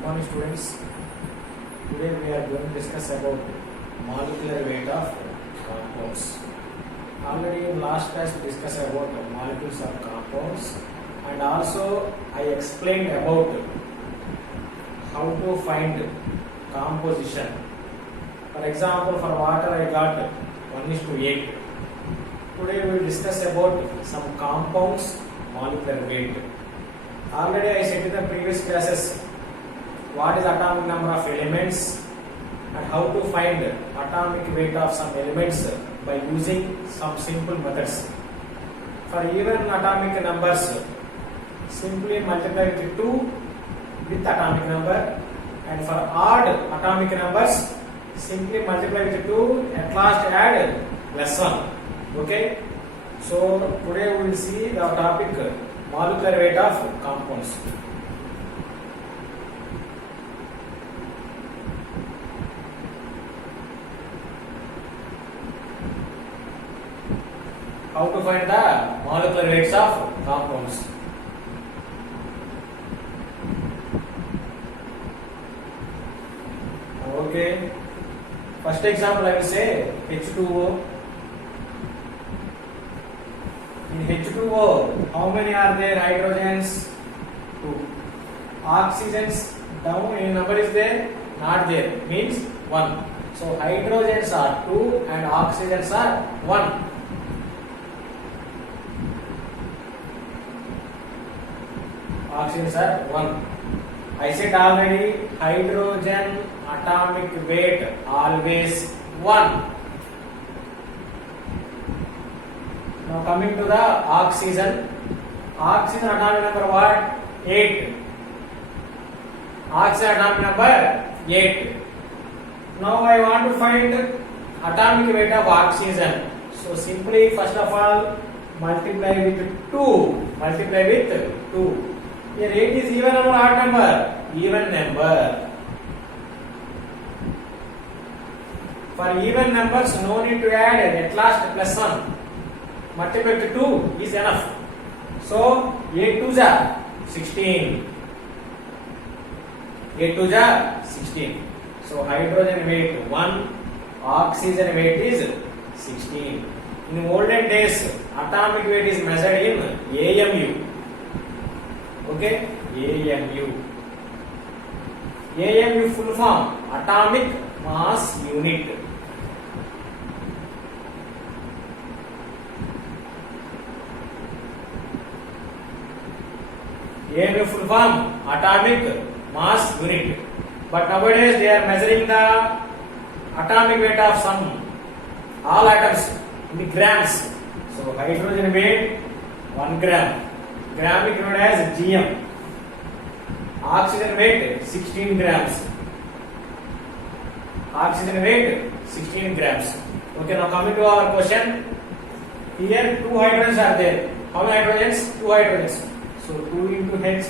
Good morning, students. Today we are going to discuss about molecular weight of compounds. Already in last class we discussed about molecules of compounds, and also I explained about how to find composition. For example, for water I got 1:8. Today we will discuss about some compounds molecular weight. Already I said in the previous classes what is atomic number of elements and how to find atomic weight of some elements by using some simple methods. For even atomic numbers, simply multiply with 2 with atomic number, and for odd atomic numbers, simply multiply with 2, at last add +1. Okay? So today we will see the topic molecular weight of compounds. How to find the molecular weights of compounds. Okay. First example I will say H2O. In H2O, how many are there hydrogens? 2. Oxygens, down any number is there? Not there. Means 1. So hydrogens are 2 and oxygens are 1. Oxygens are 1. I said already, hydrogen atomic weight always 1. Now coming to the oxygen. Oxygen atomic number what? 8. Oxygen atomic number 8. Now I want to find atomic weight of oxygen. So simply first of all multiply with 2. Multiply with 2. Here 8 is even number or odd number? Even number. For even numbers no need to add, at last +1. Multiply with 2 is enough. So 8 2s are 16. 8 2s are 16. So hydrogen weight 1, oxygen weight is 16. In olden days, atomic weight is measured in AMU. Okay, AMU. AMU full form, atomic mass unit. AMU full form, atomic mass unit. But nowadays they are measuring the atomic weight of some all atoms in the grams. So hydrogen weight 1 gram. Gram is known as GM. Oxygen weight 16 grams. Oxygen weight 16 grams. Okay, now coming to our question. Here 2 hydrogens are there. How many hydrogens? 2 hydrogens. So 2 into H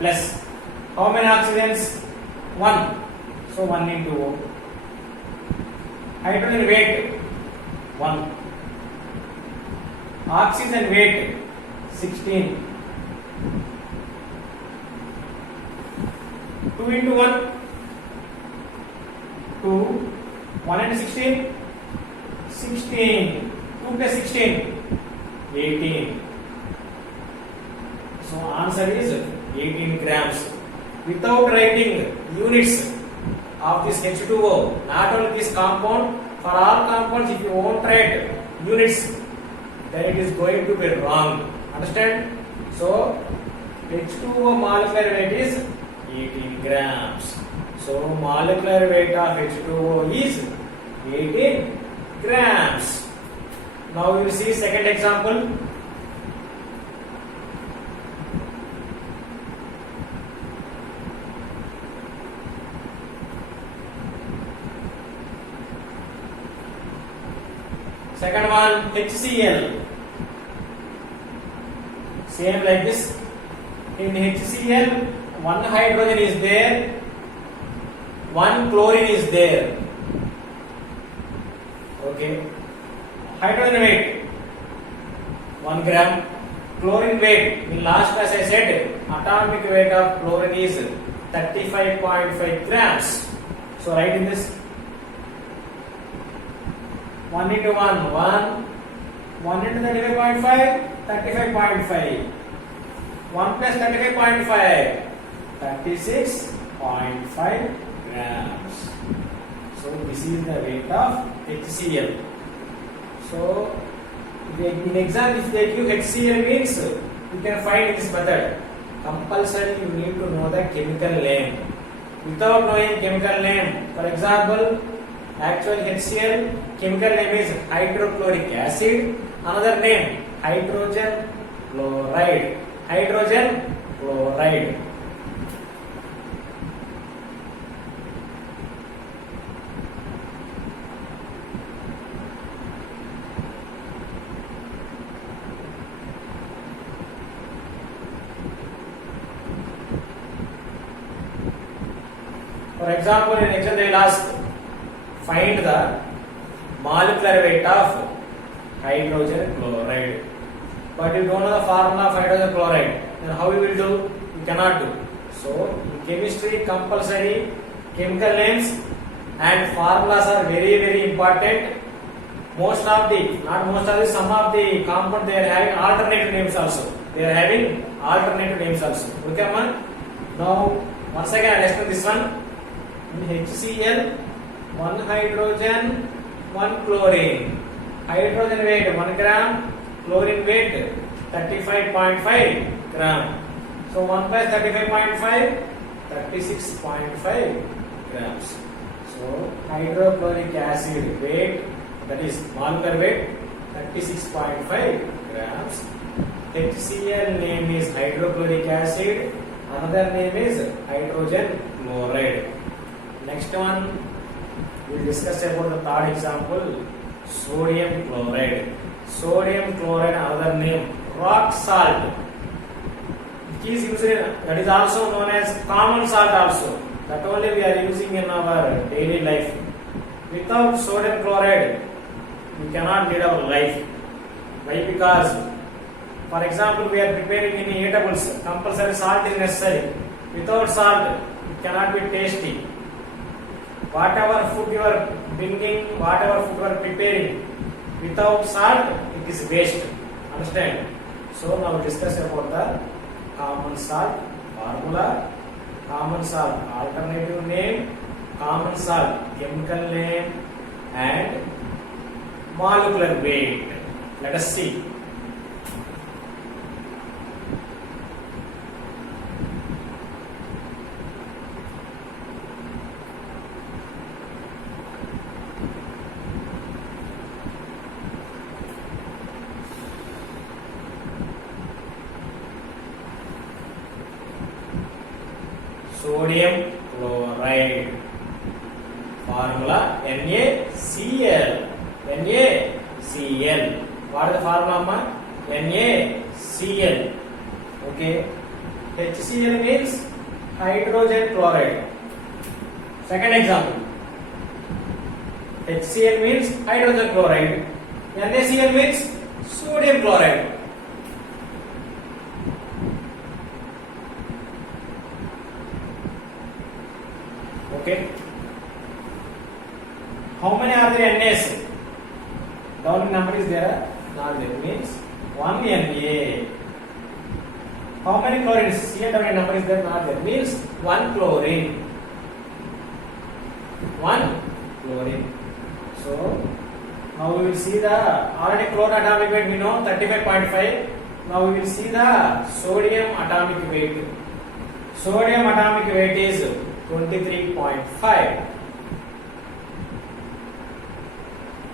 plus. How many oxygens? 1. So 1 into O. Hydrogen weight 1. Oxygen weight 16. 2 into 1. 2. 1 into 16. 16. 2 plus 16. 18. So answer is 18 grams. Without writing units of this H2O, not only this compound, for all compounds if you won't write units, then it is going to be wrong. Understand? So H2O molecular weight is 18 grams. So molecular weight of H2O is 18 grams. Now you will see second example. Second one, HCl. Same like this. In HCl, 1 hydrogen is there, 1 chlorine is there. Okay. Hydrogen weight 1 gram. Chlorine weight, in last class I said atomic weight of chlorine is 35.5 grams. So write in this 1 into 1, 1. 1 into 35.5, 35.5. 1 plus 35.5, 36.5 grams. So this is the weight of HCl. So in exam, if they give HCl means you can find this method. Compulsory you need to know the chemical name. Without knowing chemical name, for example, actual HCl chemical name is hydrochloric acid. Another name hydrogen chloride. Hydrogen chloride. For example, in exam they will ask, find the molecular weight of hydrogen chloride. But you don't know the formula of hydrogen chloride. Then how you will do? You cannot do. So in chemistry, compulsory chemical names and formulas are very, very important. Most of the, not most of the, some of the compound they are having alternative names also. They are having alternative names also. Okay, man? Now, once again, I will explain this one. In HCl, 1 hydrogen, 1 chlorine. Hydrogen weight 1 gram, chlorine weight 35.5 gram. So 1 plus 35.5, 36.5 grams. So hydrochloric acid weight, that is molecular weight, 36.5 grams. HCl name is hydrochloric acid. Another name is hydrogen chloride. Next one, we will discuss about the third example, sodium chloride. Sodium chloride, another name, rock salt. It is used, that is also known as common salt also. That only we are using in our daily life. Without sodium chloride, we cannot lead our life. Why? Because, for example, we are preparing any eatables, compulsory salt is necessary. Without salt, it cannot be tasty. Whatever food you are bringing, whatever food you are preparing, without salt, it is waste. Understand? So now we discuss about the common salt formula, common salt alternative name, common salt chemical name, and molecular weight. Let us see. Sodium chloride formula NaCl. NaCl. What is the formula, ma? NaCl. Okay. HCl means hydrogen chloride. Second example. HCl means hydrogen chloride. NaCl means sodium chloride. Okay. How many are there NAs? Down number is there? Not there. Means 1 Na. How many chlorines? CN number is there? Not there. Means 1 chlorine. 1 chlorine. So now we will see the already chlorine atomic weight we know 35.5. Now we will see the sodium atomic weight. Sodium atomic weight is 23.5.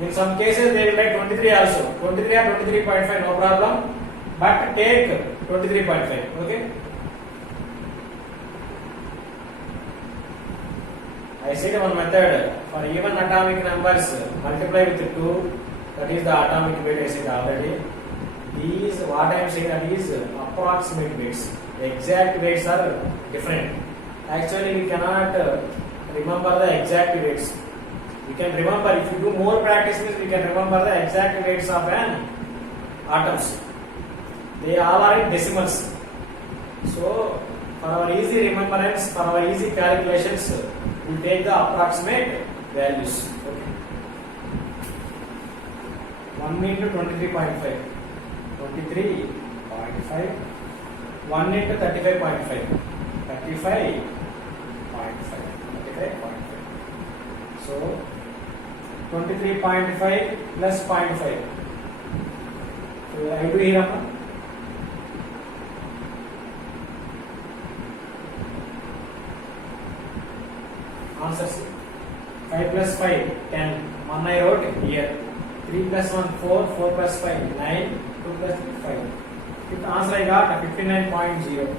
In some cases they will write 23 also. 23 or 23.5, no problem. But take 23.5. Okay. I said one method for even atomic numbers multiply with 2. That is the atomic weight I said already. These what I am saying that is approximate weights. The exact weights are different. Actually, we cannot remember the exact weights. We can remember, if you do more practice, we can remember the exact weights of an atoms. They all are in decimals. So, For our easy remembrance, for our easy calculations, we take the approximate values. Okay. 1 into 23.5. 23.5. 1 into 35.5. 35.5. 35.5. So 23.5 plus 0.5. So I do here. Answers 5 plus 5 10. 1 I wrote here. 3 plus 1 4. 4 plus 5 9. 2 plus 3 5. Fifth answer I got 59.0.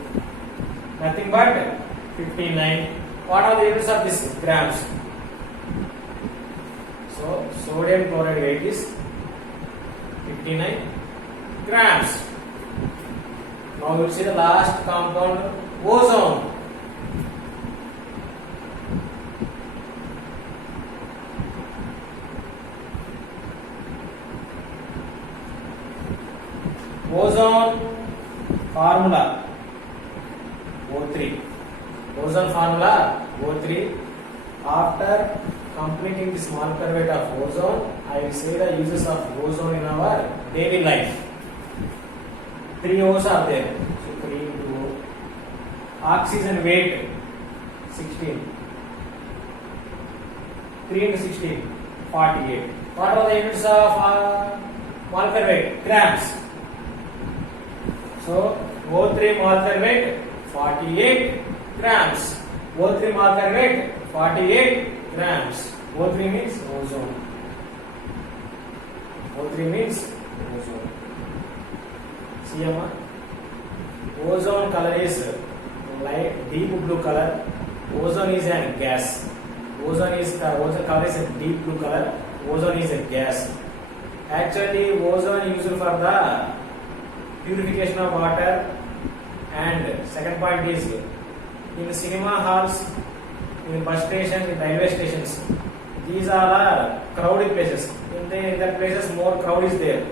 Nothing but 59. What are the units of this? Grams. So sodium chloride weight is 59 grams. Now we will see the last compound, ozone. Ozone formula O3. Ozone formula O3. After completing this molecular weight of ozone, I will say the uses of ozone in our daily life. 3 O's are there. So 3 into O. Oxygen weight 16. 3 into 16 48. What are the units of molecular weight? Grams. So O3 molecular weight 48 grams. O3 molecular weight 48 grams. O3 means ozone. O3 means ozone. See, ozone color is light deep blue color. Ozone is a gas. Ozone color is a deep blue color. Ozone is a gas. Actually, ozone used for the purification of water. And second point is in the cinema halls, in bus stations, in railway stations, these are crowded places. In that places more crowd is there.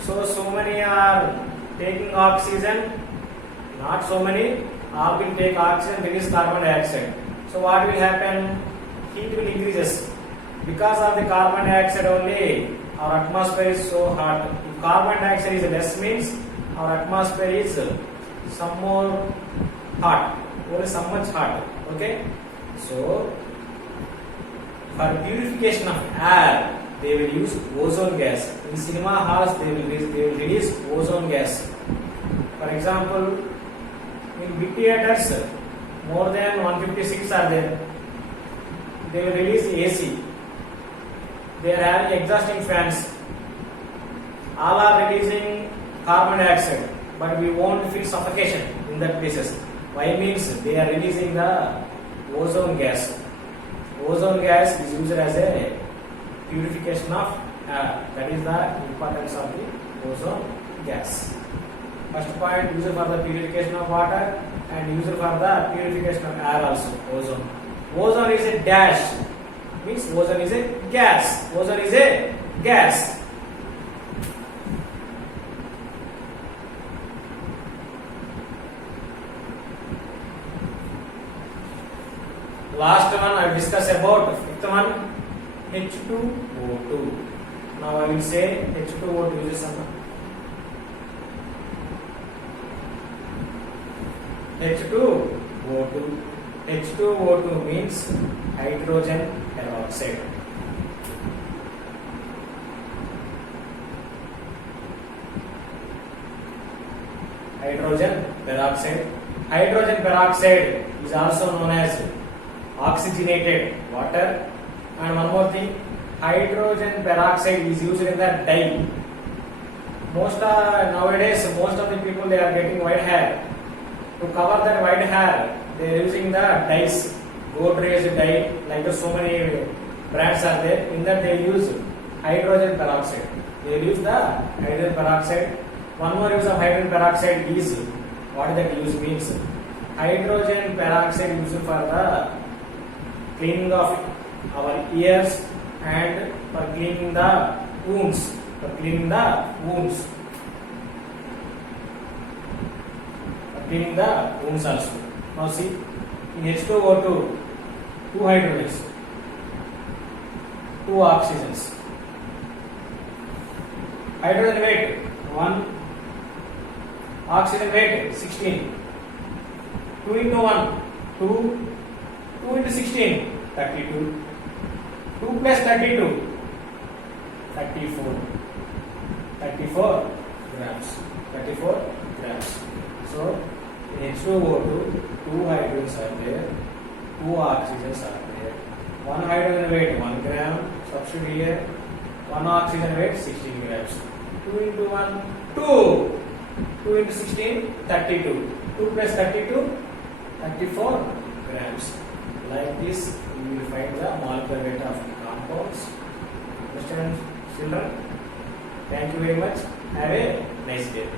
So many are taking oxygen, not so many. All will take oxygen, release carbon dioxide. So what will happen? Heat will increases. Because of the carbon dioxide only, our atmosphere is so hot. If carbon dioxide is less, means our atmosphere is some more hot, only some much hot. Okay, so for purification of air, they will use ozone gas. In cinema halls, they will release ozone gas. For example, in big theaters, more than 156 are there. They will release AC. They are having exhausting fans. All are releasing carbon dioxide, but we won't feel suffocation in that places. Why means they are releasing the ozone gas. Ozone gas is used as a purification of air. That is the importance of the ozone gas. First point, used for the purification of water and used for the purification of air also. Ozone. Ozone is a dash. Means ozone is a gas. Ozone is a gas. Last one I will discuss about fifth one, H2O2. Now I will say H2O2 uses some. H2O2. H2O2 means hydrogen peroxide. Hydrogen peroxide. Hydrogen peroxide is also known as oxygenated water. And one more thing, hydrogen peroxide is used in the dye. Nowadays, most of the people, they are getting white hair. To cover that white hair, they are using the dyes, Godrej dye, like so many brands are there. In that they use hydrogen peroxide. They use the hydrogen peroxide. One more use of hydrogen peroxide is, what that use means, hydrogen peroxide used for the cleaning of our ears and for cleaning the wounds. For cleaning the wounds also. Now see, in H2O2, 2 hydrogens, 2 oxygens. Hydrogen weight 1, oxygen weight 16. 2 into 1, 2, 2 into 16, 32. 2 plus 32, 34. 34 grams. 34 grams. So in H2O2, 2 hydrogens are there, 2 oxygens are there. 1 hydrogen weight 1 gram, substitute here. 1 oxygen weight 16 grams. 2 into 1, 2. 2 into 16, 32. 2 plus 32, 34 grams. Like this, you will find the molecular weight of compounds. Understand, children? Thank you very much. Have a nice day.